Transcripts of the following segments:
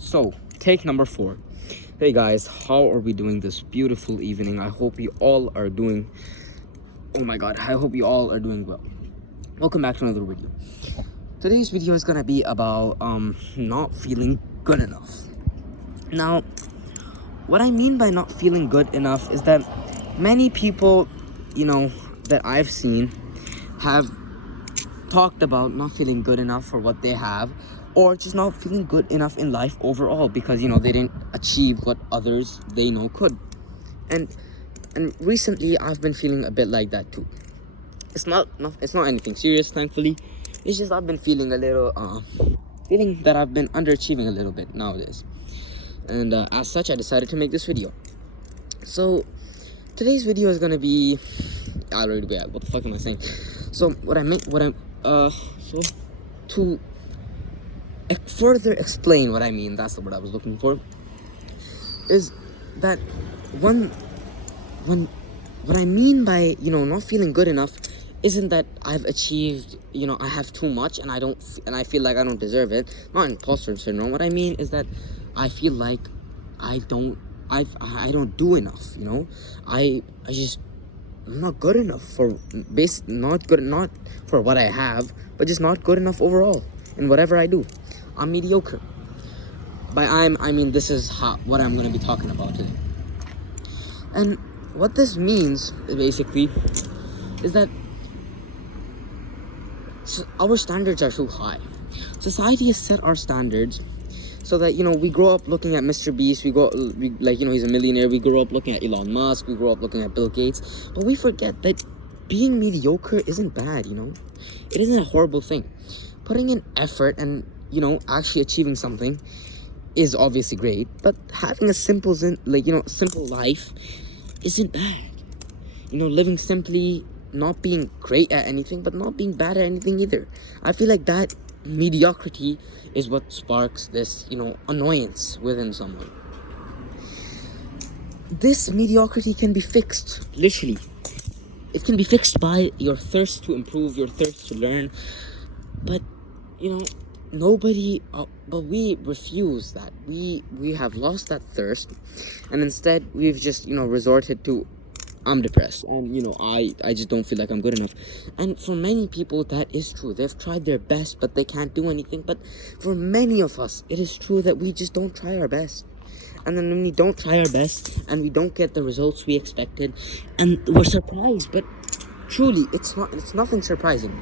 So, take number 4. Hey guys, how are we doing this beautiful evening? I hope you all are doing... Oh my god, I hope you all are doing well. Welcome back to another video. Today's video is gonna be about not feeling good enough. Now, what I mean by not feeling good enough is that many people, that I've seen have talked about not feeling good enough for what they have, or just not feeling good enough in life overall because they didn't achieve what others they know could. And recently I've been feeling a bit like that too. It's not anything serious, thankfully. It's just I've been feeling a little feeling that I've been underachieving a little bit nowadays, and as such I decided to make this video. So today's video is gonna be what the fuck am I saying? So to further explain what I mean, that's the word I was looking for, is that what I mean by not feeling good enough isn't that I've achieved, I have too much and I feel like I don't deserve it. Not imposter syndrome. What I mean is that I feel like I don't do enough. I'm not good enough for not for what I have, but just not good enough overall in whatever I do. I'm mediocre. By I mean this is what I'm going to be talking about today. And what this means basically is that our standards are too high. Society has set our standards so that we grow up looking at Mr. Beast, he's a millionaire. We grow up looking at Elon Musk, we grow up looking at Bill Gates, but we forget that being mediocre isn't bad. It isn't a horrible thing. Putting in effort and actually achieving something is obviously great, but having a simple life isn't bad. Living simply, not being great at anything, but not being bad at anything either. I feel like that mediocrity is what sparks this, annoyance within someone. This mediocrity can be fixed, literally. It can be fixed by your thirst to improve, your thirst to learn. But, but we refuse that. We have lost that thirst, and instead we've just, resorted to, I'm depressed, and I just don't feel like I'm good enough. And for many people that is true. They've tried their best, but they can't do anything. But for many of us, it is true that we just don't try our best. And then when we don't try our best and we don't get the results we expected, and we're surprised, but truly it's nothing surprising.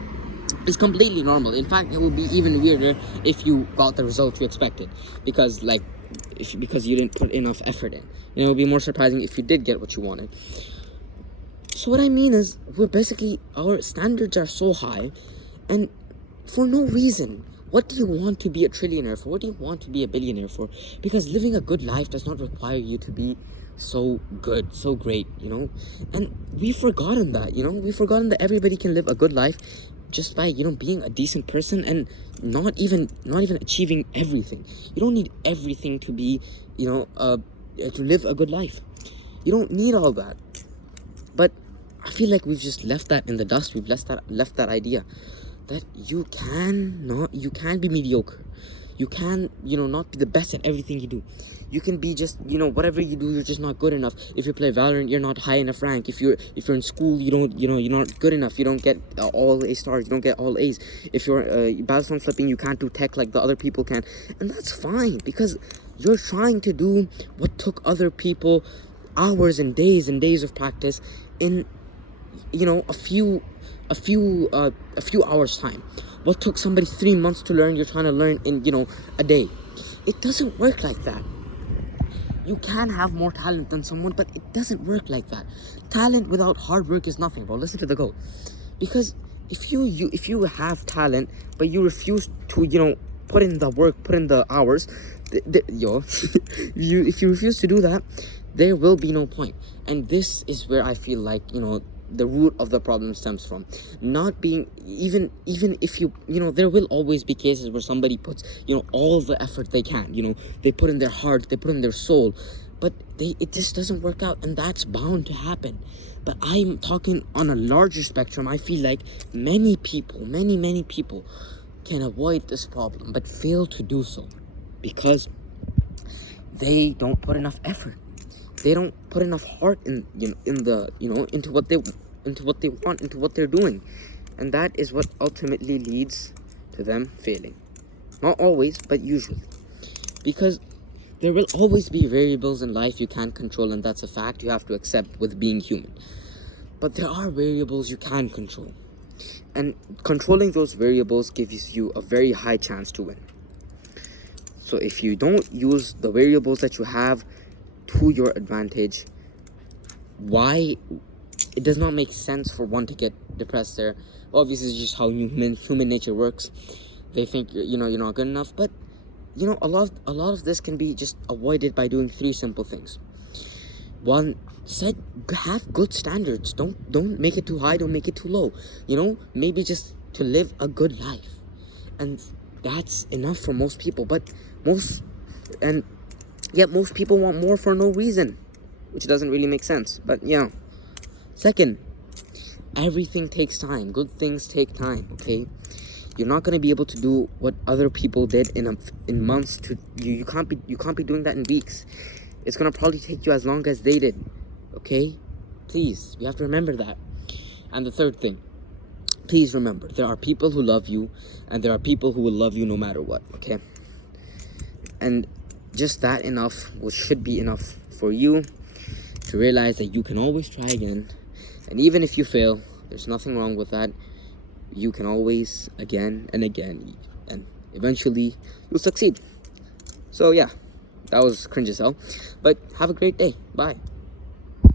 It's completely normal. In fact, it would be even weirder if you got the results you expected, because you didn't put enough effort in. It would be more surprising if you did get what you wanted. So what I mean is, our standards are so high, and for no reason. What do you want to be a trillionaire for? What do you want to be a billionaire for? Because living a good life does not require you to be so good, so great, And we've forgotten that, We've forgotten that everybody can live a good life just by, being a decent person and not even achieving everything. You don't need everything to be, to live a good life. You don't need all that. But I feel like we've just left that in the dust. We've left that idea that you can be mediocre. You can, not be the best at everything you do. You can be just, whatever you do, you're just not good enough. If you play Valorant, you're not high enough rank. If you're in school, you're not good enough. You don't get all A stars. You don't get all A's. If you're battlestorm flipping, you can't do tech like the other people can. And that's fine, because you're trying to do what took other people hours and days of practice in a few hours time. What took somebody 3 months to learn, you're trying to learn in a day. It doesn't work like that. You can have more talent than someone, but it doesn't work like that. Talent without hard work is nothing, bro. Listen to the goal. Because if you have talent but you refuse to put in the work, put in the hours, if you refuse to do that, there will be no point. And this is where I feel like the root of the problem stems from. Not being, even if there will always be cases where somebody puts all the effort they can, they put in their heart, they put in their soul, but it just doesn't work out, and that's bound to happen. But I'm talking on a larger spectrum. I feel like many people can avoid this problem but fail to do so because they don't put enough effort. They don't put enough heart in, into what they want, into what they're doing. And that is what ultimately leads to them failing. Not always, but usually. Because there will always be variables in life you can't control, and that's a fact you have to accept with being human. But there are variables you can control. And controlling those variables gives you a very high chance to win. So if you don't use the variables that you have to your advantage, why it does not make sense for one to get depressed there. Obviously, it's just how human nature works. They think you're not good enough, but a lot of this can be just avoided by doing 3 simple things. One, have good standards. Don't make it too high, don't make it too low. Maybe just to live a good life. And that's enough for most people, but most people want more for no reason, which doesn't really make sense. But yeah. Second, everything takes time. Good things take time, okay? You're not going to be able to do what other people did in months. You can't be doing that in weeks. It's going to probably take you as long as they did, okay? Please, you have to remember that. And the third thing, please remember, there are people who love you, and there are people who will love you no matter what, okay? And just that should be enough for you to realize that you can always try again. And even if you fail, there's nothing wrong with that. You can always, again and again, and eventually you'll succeed. So yeah, that was cringe as hell. But have a great day. Bye.